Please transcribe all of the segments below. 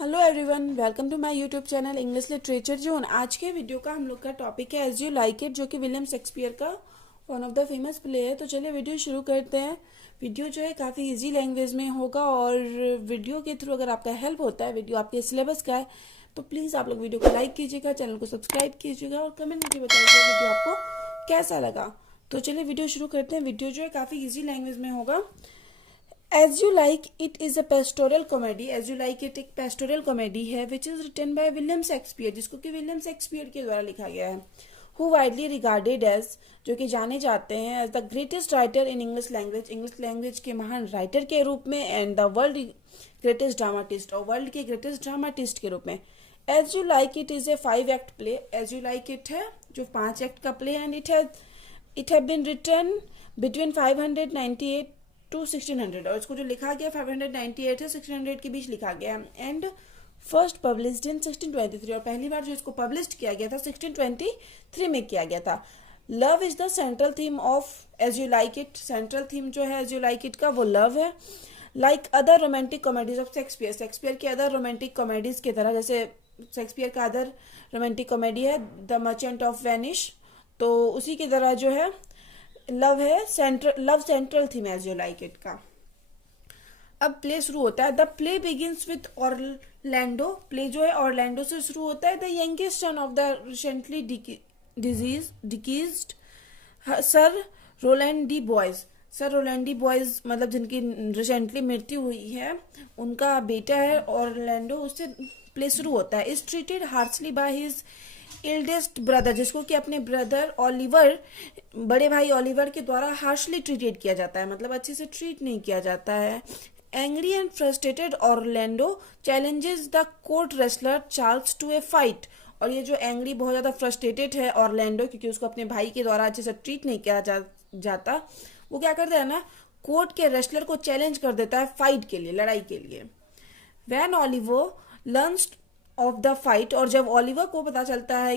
Hello everyone, welcome to my YouTube channel English literature zone. आज के video का हम लोग का टॉपिक है एज यू लाइक इट, जो कि विलियम शेक्सपियर का one of the famous play है। तो चलिए वीडियो शुरू करते हैं। वीडियो जो है काफ़ी इजी लैंग्वेज में होगा और वीडियो के थ्रू अगर आपका हेल्प होता है, वीडियो आपके सिलेबस का है, तो प्लीज़ आप लोग वीडियो को लाइक कीजिएगा, चैनल को सब्सक्राइब कीजिएगा और कमेंट करके बताइएगा वीडियो आपको कैसा लगा। तो चलिए वीडियो शुरू करते हैं। वीडियो जो है काफ़ी ईजी लैंग्वेज में होगा। As you like it is a pastoral comedy. As you like it एक पेस्टोरल कॉमेडी है which is written by William Shakespeare, जिसको कि विलियम शेक्सपियर के द्वारा लिखा गया है। हु वाइडली रिगार्डेड एज, जो कि जाने जाते हैं as the greatest writer in English language के महान राइटर के रूप में, and the world greatest dramatist, और वर्ल्ड के ग्रेटेस्ट ड्रामाटिस्ट के रूप में। As you like it is a 5 act play. As you like it है जो 5 एक्ट का play, and it have been written between 598 to 1600, और इसको जो लिखा गया 598 से 1600 के बीच लिखा गया है। एंड फर्स्ट पब्लिश्ड इन 1623, और पहली बार जो इसको पब्लिश किया गया था 1623 में किया गया था। Love is the central theme of as you like it. Central theme जो है एज यू लाइक इट का वो लव है। Like other romantic comedies of Shakespeare के अदर रोमांटिक कॉमेडीज की तरह, जैसे शेक्सपियर का अदर रोमांटिक कॉमेडी है द मर्चेंट ऑफ वेनिस, तो उसी की तरह जो है love central theme as you like it का। अब प्ले शुरू होता है। The play begins with Orlando. Play जो है ऑरलैंडो से शुरू होता है। The youngest son of the recently deceased sir Rowland de boys. Sir Rowland de boys मतलब जिनकी रिसेंटली मृत्यु हुई है, उनका बेटा है ऑरलैंडो। उससे प्ले शुरू होता है। Is treated harshly by his eldest brother, जिसको कि अपने ब्रदर ओलिवर, बड़े भाई ओलिवर के द्वारा हार्शली ट्रीटेड किया जाता है, मतलब अच्छे से ट्रीट नहीं किया जाता है। Angry and frustrated Orlando challenges the court wrestler Charles to A fight. और ये जो एंग्री, बहुत ज्यादा फ्रस्ट्रेटेड है ऑरलैंडो, क्योंकि उसको अपने भाई के द्वारा अच्छे से ट्रीट नहीं किया जाता, वो क्या करता है ना, कोर्ट के रेसलर को चैलेंज कर देता है फाइट के लिए, लड़ाई के लिए। When Oliver learns of the fight, और जब ओलिवर को पता चलता है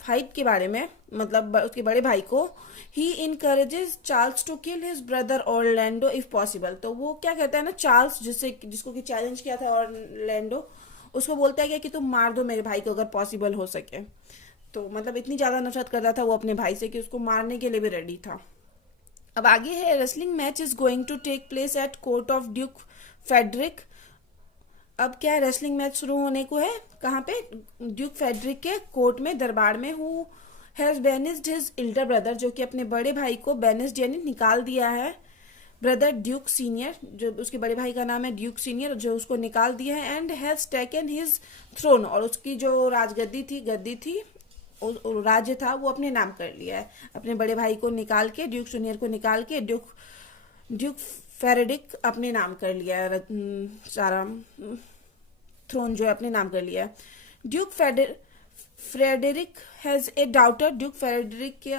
फाइट के बारे में, मतलब उसके बड़े भाई को, he encourages Charles to kill his brother Orlando if possible. तो वो क्या कहता है ना, चार्ल्स जिसको कि चैलेंज किया था ऑरलैंडो, उसको बोलता है कि तुम मार दो मेरे भाई को अगर पॉसिबल हो सके। तो मतलब इतनी ज्यादा नफरत करता था वो अपने भाई से कि उसको मारने के लिए भी रेडी था। अब आगे है, wrestling match is going to take place at court of Duke Frederick. अब क्या है, रेसलिंग मैच शुरू होने को है, कहाँ पे, ड्यूक फेडरिक के कोर्ट में, दरबार में। Who has banished his elder brother, जो कि अपने बड़े भाई को बेनिस्ड यानी निकाल दिया है। ब्रदर ड्यूक सीनियर, जो उसके बड़े भाई का नाम है ड्यूक सीनियर, जो उसको निकाल दिया है। And has taken his throne, और उसकी जो गद्दी थी राज्य था, वो अपने नाम कर लिया है। अपने बड़े भाई को निकाल के, ड्यूक सीनियर को निकाल के ड्यूक फेरेडिक अपने नाम कर लिया है, सारा थ्रोन जो है अपने नाम कर लिया है। Duke Frederick has a daughter. Duke Frederick की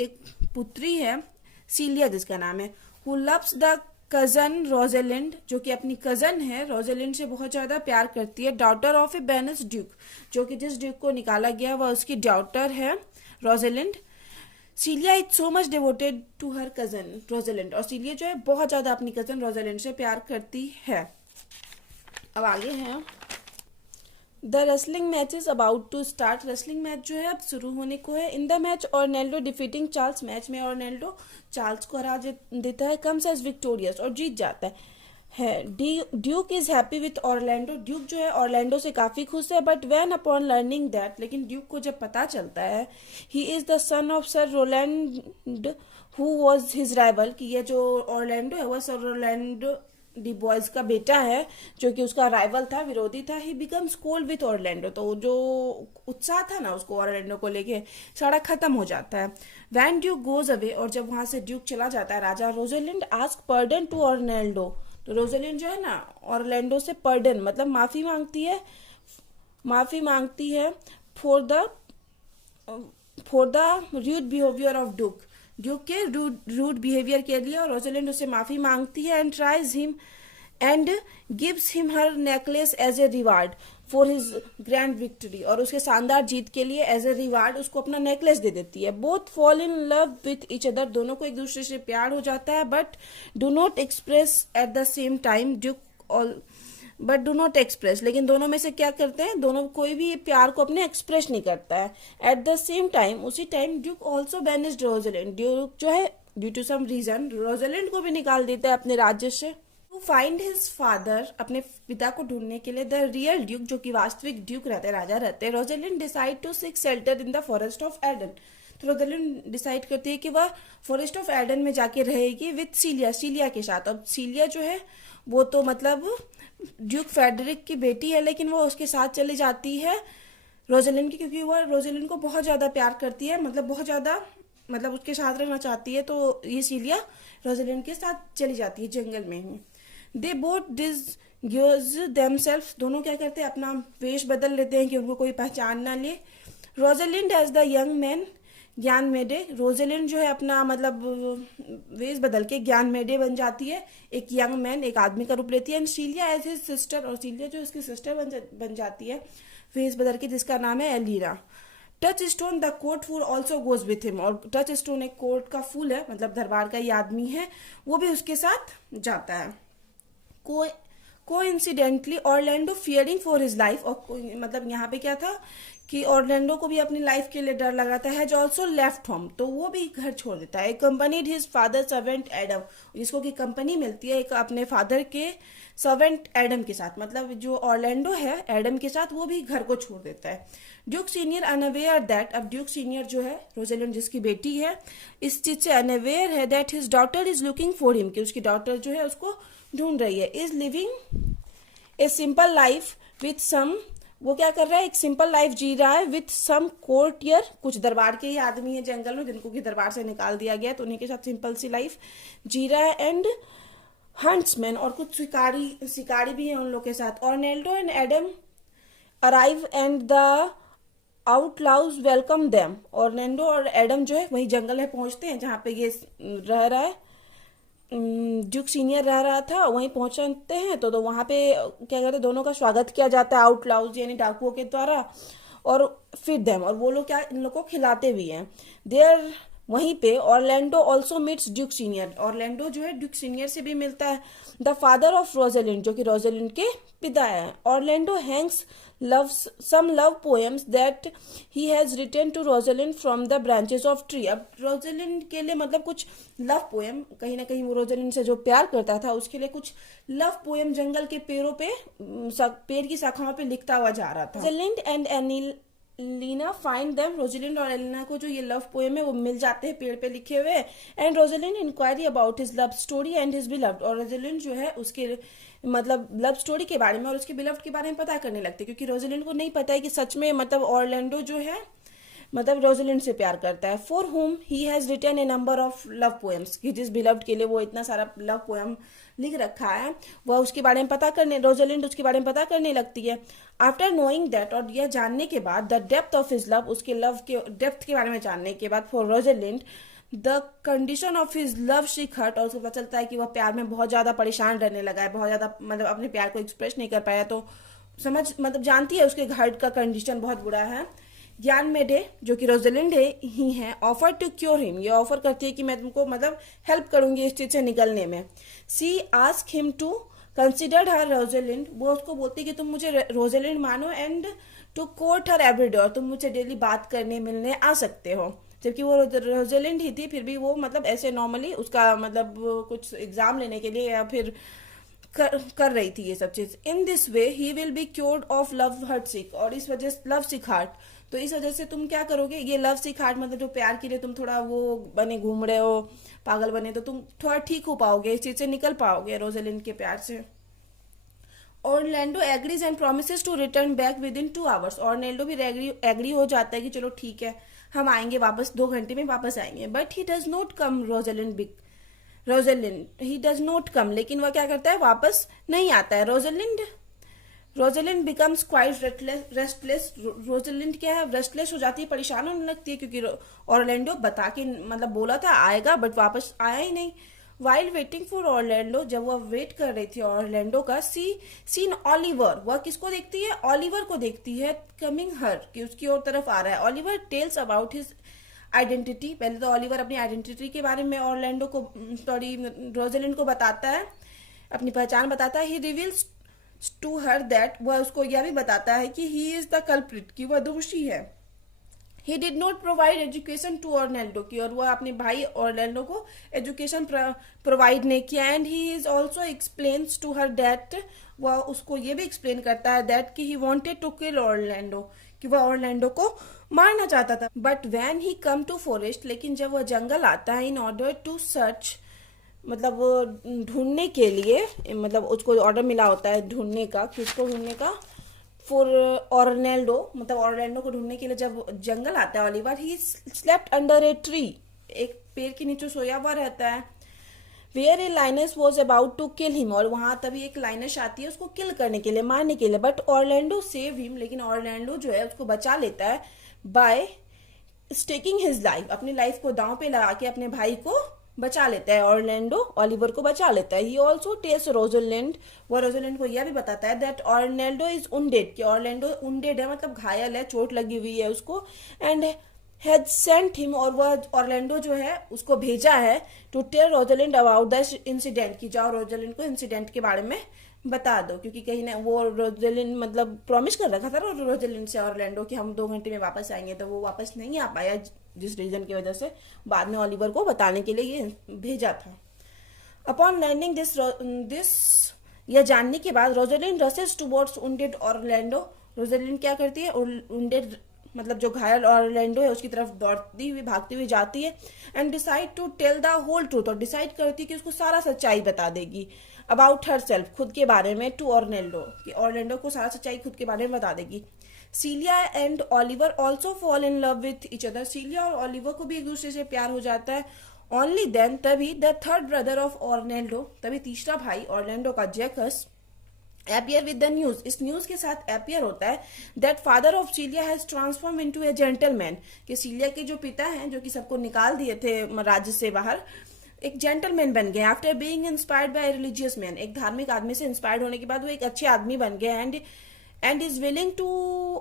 एक पुत्री है सीलिया, जिसका नाम है। Who loves the cousin Rosalind, जो कि अपनी कजन है रोजेलिंड से बहुत ज्यादा प्यार करती है। डॉटर ऑफ ए बेनिस ड्यूक, जो कि जिस ड्यूक को निकाला गया वह उसकी डॉटर है Rosalind. Celia is so much devoted to her cousin Rosalind, और सीलिया जो है बहुत ज्यादा अपनी कजन रोजेलिंड से प्यार करती है। अब आगे है, the wrestling match is about to start. Wrestling match जो है अब शुरू होने को है। In the match Orlando defeating Charles. Match में ऑर्नेल्डो चार्ल्स को हरा देता है, कम्स एज विक्टोरियस, और जीत जाता है। Duke is happy with Orlando. Duke जो है ऑरलैंडो से काफी खुश है। But when upon learning that, लेकिन ड्यूक को जब पता चलता है he is the son of sir Roland who was his rival, कि ये जो ऑरलैंडो है वह सर रोलैंड डी बॉयज का बेटा है, जो कि उसका राइवल था, विरोधी था। ही बिकम्स कोल्ड विथ ऑरलैंडो, तो जो उत्साह था ना उसको ऑरलैंडो को लेके, सारा खत्म हो जाता है। वैन ड्यूक गोज अवे, और जब वहां से ड्यूक चला जाता है, राजा रोजेलिंड आस्क पर्डन टू ऑरलैंडो। तो रोजेलिंड जो है ना ऑरलैंडो से पर्डन मतलब माफी मांगती है for the rude behaviour of Duke के रूड बिहेवियर के लिए, और रोजेलिंड उससे माफी मांगती है। And tries him and gives him her necklace as a reward for his grand victory, और उसके शानदार जीत के लिए एज ए रिवार्ड उसको अपना नेकलेस दे देती है। Both fall in love with each other, दोनों को एक दूसरे से प्यार हो जाता है। But do not express eight the same time. Duke but do not express, लेकिन दोनों में से क्या करते हैं, दोनों कोई भी प्यार को अपने एक्सप्रेस नहीं करता है। एट द सेम टाइम, उसी time Duke also banished Rosalind, Duke जो है due to some reason Rosalind को भी निकाल देता है अपने राज्य से। टू फाइंड हिज फादर, अपने पिता को ढूंढने के लिए, द रियल ड्यूक जो कि वास्तविक ड्यूक रहते हैं, राजा रहते हैं, Rosalind decide to seek shelter in the forest of Arden. तो रोजलिंड डिसाइड करती है कि वह फॉरेस्ट ऑफ एडन में जाके रहेगी विथ सीलिया, सीलिया के साथ। अब सीलिया जो है वो तो मतलब ड्यूक फेडरिक की बेटी है, लेकिन वो उसके साथ चली जाती है रोजलिंड की, क्योंकि वह रोजलिंड को बहुत ज़्यादा प्यार करती है, मतलब बहुत ज़्यादा, मतलब उसके साथ रहना चाहती है। तो ये सीलिया रोजलिंड के साथ चली जाती है जंगल में ही। दे बोथ डिसग्योज देमसेल्फ, दोनों क्या करते हैं, अपना वेश बदल लेते हैं कि उनको कोई पहचान ना ले। Rosalind as the young man Ganymede, Rosalind जो है अपना मतलब वेश बदल के ज्ञान मेडे बन जाती है, एक यंग मैन, एक आदमी का रूप लेती है। एंड सीलिया एज हिज सिस्टर, और सीलिया जो उसकी सिस्टर बन जाती है वेश बदल के, जिसका नाम है Aliena. Touchstone the court fool also goes with him, और टच स्टोन एक कोर्ट का फूल है, मतलब दरबार का ही आदमी है, वो भी उसके साथ जाता है। Coincidentally Orlando fearing for his life, और मतलब यहाँ पे क्या था कि ऑरलैंडो को भी अपनी लाइफ के लिए डर लगा था, हैज ऑल्सो लेफ्ट होम, तो वो भी घर छोड़ देता है। कंपनीड हिज फादर सर्वेंट एडम, जिसको कि कंपनी मिलती है एक अपने फादर के सर्वेंट एडम के साथ, मतलब जो ऑरलैंडो है एडम के साथ, वो भी घर को छोड़ देता है। ड्यूक सीनियर अनअवेयर दैट, अब ड्यूक सीनियर जो है रोजलिंड जिसकी बेटी है, इस चीज से अनअवेयर है that his daughter is looking for him, कि उसकी डॉटर जो है उसको ढूंढ रही है। Is living a simple life with some, वो क्या कर रहा है, एक सिंपल लाइफ जी रहा है विथ सम कोर्टियर, कुछ दरबार के ही आदमी है जंगल में जिनको कि दरबार से निकाल दिया गया, तो उन्हीं के साथ सिंपल सी लाइफ जी रहा है। एंड हंट्समैन, और कुछ शिकारी भी है उन लोग के साथ। Orlando and Adam arrive and the outlaws welcome them, Orlando और एडम जो है वही जंगल में पहुंचते हैं जहाँ पे ये रह रहा है, ड्यूक सीनियर रह रहा था, वहीं पहुंचते हैं तो वहां पे क्या कहते हैं, दोनों का स्वागत किया जाता है आउटलाउज यानी डाकुओं के द्वारा, और फिर देम, और वो लोग क्या इन लोग को खिलाते भी हैं। देयर, वहीं पे Orlando also meets Duke senior, Orlando जो है ड्यूक सीनियर से भी मिलता है। द फादर ऑफ रोजलिंड, जो कि रोजलिंड के पिता है। Orlando Hanks loves some love poems that he has written to Rosalind from the branches of tree, अब रोजलिंड के लिए मतलब कुछ लव पोएम, कहीं ना कहीं वो रोजलिंड से जो प्यार करता था उसके लिए कुछ लव पोएम जंगल के पेड़ों पे, पेड़ की शाखाओं पे लिखता हुआ जा रहा था। Rosalind and Aliena find them, Rosalind और एलिना को जो ये लव पोएम है वो मिल जाते हैं पेड़ पे लिखे हुए। And Rosalind inquiry about his love story and his beloved, और रोजलिंड जो है उसके मतलब लव स्टोरी के बारे में और उसके बिलव्ड के बारे में पता करने लगते, क्योंकि रोजलिंड को नहीं पता है कि सच में मतलब ऑरलैंडो जो है मतलब रोजलिंड से प्यार करता है। For whom he has written a number of love poems, कि जिस बिलव्ड के लिए वो इतना सारा लव पोएम लिख रखा है, वह उसके बारे में पता करने, रोजलिंड उसके बारे में पता करने लगती है। आफ्टर नोइंग दैट, और यह जानने के बाद, the depth of his love, उसके लव के डेप्थ के बारे में जानने के बाद, for Rosalind the condition of his love sick heart, और उसको पता चलता है कि वह प्यार में बहुत ज्यादा परेशान रहने लगा है, बहुत ज्यादा मतलब अपने प्यार को एक्सप्रेस नहीं कर पाया, तो समझ मतलब जानती है उसके हार्ट का कंडीशन बहुत बुरा है। ज्ञान मेडे जो कि रोजलिंड ही है, ऑफर टू क्योर हिम, ये ऑफर करती है कि मैं तुमको मतलब हेल्प करूंगी इस चीज से निकलने में। She asks him to consider her Rosalind, वो उसको बोलती है कि तुम मुझे रोजलिंड मानो, and to court her every day, और तुम मुझे डेली बात करने मिलने आ सकते हो। जबकि वो रोजलिंड ही थी, फिर भी वो मतलब ऐसे नॉर्मली उसका मतलब कुछ एग्जाम लेने के लिए या फिर कर रही थी ये सब चीज। In this way he will be cured of love hurt sick, और इस वजह से लव सिक हार्ट, तो इस वजह से तुम क्या करोगे, ये लव सिक हार्ट मतलब जो प्यार के लिए तुम थोड़ा वो बने घूम रहे हो, पागल बने, तो तुम थोड़ा ठीक हो पाओगे, इस चीज से निकल पाओगे रोजलिंड के प्यार से। Orlando agrees and promises to return back within 2 hours, Orlando भी एग्री हो जाता है कि चलो ठीक है हम आएंगे वापस, 2 घंटे में वापस आएंगे। But he does not come, Rosalind he does not come, लेकिन वह क्या करता है, वापस नहीं आता है। Rosalind becomes quite restless, Rosalind क्या है, रेस्टलेस हो जाती है, परेशान होने लगती है, क्योंकि ऑर्लैंडो बता के मतलब बोला था आएगा बट वापस आया ही नहीं। वाइल वेटिंग फॉर ऑर्लैंडो, जब वह वेट कर रही थी ऑर्लैंडो का, सीन ऑलिवर, वह किसको देखती है, ऑलिवर को देखती है, कमिंग हर, कि उसकी ओर तरफ आ रहा है। Oliver tells about his identity, पहले तो ऑलिवर अपनी आइडेंटिटी के बारे में रोजलिंड को बताता है, अपनी पहचान बताता है। He reveals to her that, वह उसको यह भी बताता है कि ही इज द कल्प्रिट, कि वह दोषी है। He did not provide education to Orlando की, और वह अपने भाई ऑर्लैंडो को एजुकेशन प्रोवाइड नहीं किया। And he is also explains to her that, वह उसको ये भी एक्सप्लेन करता है दैट कि he wanted to kill Orlando, कि वह ऑर्लैंडो को मारना चाहता था। But when he come to forest, लेकिन जब वह जंगल आता है इन ऑर्डर टू सर्च, मतलब ढूंढने के लिए, मतलब उसको ऑर्डर मिला होता है ढूंढने का, किसको ढूंढने का, फॉर ऑर्लैंडो, मतलब ऑर्लैंडो को ढूंढने के लिए जब जंगल आता है Oliver, he slept under a tree, एक पेड़ के नीचे सोया हुआ रहता है। Where a lioness was about to kill him, और वहां तभी एक लाइनस आती है उसको किल करने के लिए, मारने के लिए। बट ऑर्लैंडो सेव हिम, लेकिन ऑर्लैंडो जो है उसको बचा लेता है बाय स्टेकिंग हिज लाइफ, अपनी लाइफ को दांव पे लगा के अपने भाई को बचा लेता है। ऑर्लैंडो ओलिवर को बचा लेता है। ही ऑल्सो टेल्स रोजलिंड, वो रोजलिंड को यह भी बताता है दैट ऑर्लैंडो इज उंडेड, कि ऑर्लैंडो उंडेड है, मतलब घायल है, चोट लगी हुई है उसको। एंड हैड सेंट हिम, और वह ऑर्लैंडो जो है उसको भेजा है to tell Rosalind about the incident, की जाओ रोजलिंड को इंसिडेंट के बारे में बता दो, क्योंकि कहीं ना वो रोजलिंड मतलब प्रॉमिस कर रखा था रोजलिंड से ऑर्लैंडो कि हम 2 घंटे में वापस आएंगे, तो वो वापस नहीं आ पाया, जिस रीजन की वजह से बाद में ओलिवर को बताने के लिए ये भेजा था। अपॉन लर्निंग दिस यह जानने के बाद Rosalind rushes towards wounded Orlando, Rosalind क्या करती है, उंडेड मतलब जो घायल ऑर्लैंडो है उसकी तरफ दौड़ती हुई भागती हुई जाती है। And decide to tell the whole truth, और डिसाइड करती है कि उसको सारा सच्चाई बता देगी अबाउट हर सेल्फ, खुद के बारे में, टू ऑर्लैंडो, कि ऑर्लैंडो को सारा सच्चाई खुद के बारे में बता देगी। Celia and Oliver also fall in love with each other, Celia और ओलिवर को भी एक दूसरे से प्यार हो जाता है। ओनली देन, तभी the third brother of Orlando, तभी तीसरा भाई ऑर्लैंडो का Jacques appear with the news, इस न्यूज के साथ appear होता है that father of Celia has transformed into a gentleman, कि सीलिया के जो पिता हैं जो कि सबको निकाल दिए थे राज्य से बाहर, एक जेंटलमैन बन गए। After being inspired by religious man, एक धार्मिक आदमी से इंस्पायर्ड होने के बाद वो एक अच्छे आदमी बन गए। And is willing to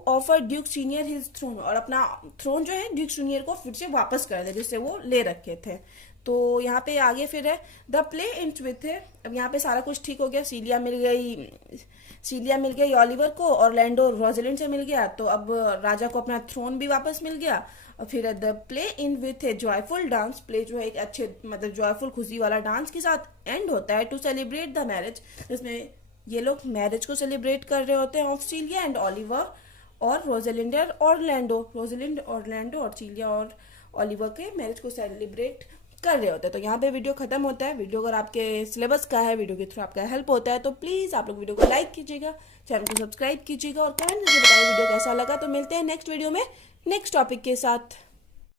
offer Duke senior his throne, और अपना थ्रोन जो है ड्यूक सीनियर को फिर से वापस कर दे जिससे वो ले रखे थे। तो यहाँ पे आगे फिर है द प्ले एंड्स विथ, अब यहाँ पे सारा कुछ ठीक हो गया, सीलिया मिल गई ओलिवर को, ऑर्लैंडो रोजलिंड से मिल गया, तो अब राजा को अपना थ्रोन भी वापस मिल गया। और फिर the play in with A joyful dance, play जो है एक अच्छे मतलब जॉयफुल खुशी वाला डांस के साथ एंड होता है टू सेलिब्रेट द मैरिज, जिसमें ये लोग मैरिज को सेलिब्रेट कर रहे होते हैं ऑफ सीलिया एंड ओलिवर और रोजलिंड और ऑर्लैंडो, रोजलिंड ऑर्लैंडो और सीलिया और ओलिवर के मैरिज को सेलिब्रेट कर रहे होते हैं। तो यहाँ पे वीडियो खत्म होता है। वीडियो अगर आपके सिलेबस का है, वीडियो के थ्रू आपका हेल्प होता है, तो प्लीज आप लोग वीडियो को लाइक कीजिएगा, चैनल को सब्सक्राइब कीजिएगा और कमेंट करके बताइए वीडियो कैसा लगा। तो मिलते हैं नेक्स्ट वीडियो में नेक्स्ट टॉपिक के साथ।